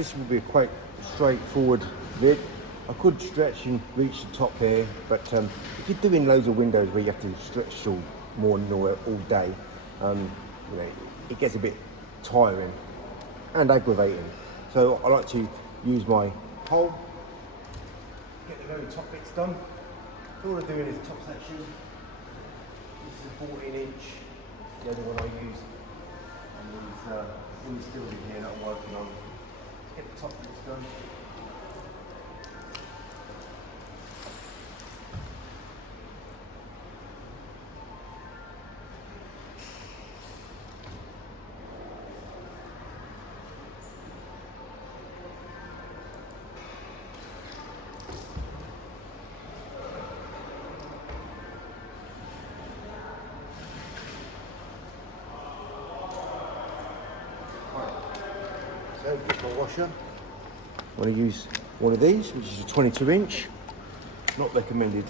this will be a quite straightforward vid. I could stretch and reach the top here, but if you're doing loads of windows where you have to stretch all morning or all day, you know, it gets a bit tiring and aggravating. So I like to use my hole, get the very top bits done. All I'm doing is the top section. This is a 14-inch, the other one I use, and these steel in here that I'm working on. Let's get the top bits done. So, get my washer. I want to use one of these, which is a 22-inch. Not recommended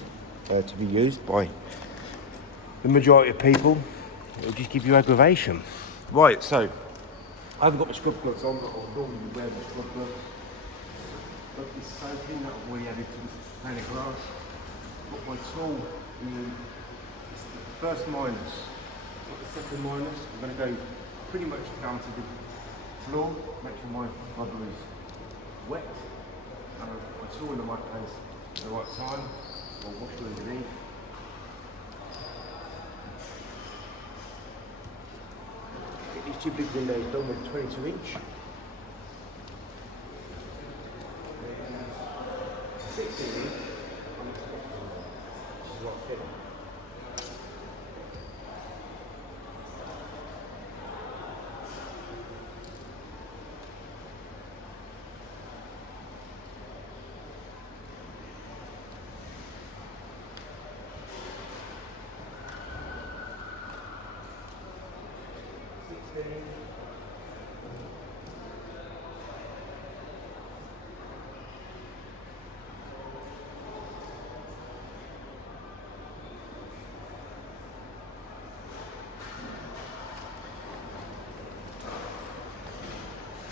to be used by the majority of people. It'll just give you aggravation. Right, so I haven't got my scrub gloves on, but I'll normally wear my scrub gloves. Got this soaking that I've already added to this pane of glass. Got my tool in the first minus, not the second minus. I'm going to go pretty much down to the floor, make sure my rubber is wet. My tool in the right place at the right time. I'll wash it underneath. Get these two big windows done with 22-inch. 16-inch. This is a lot thinner.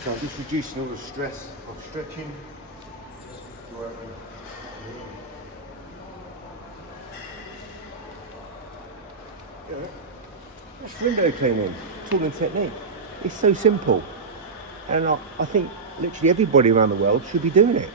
So I'm just reducing all the stress of stretching. Just working. Yeah. It's window cleaning, tooling technique. It's so simple. And I think literally everybody around the world should be doing it.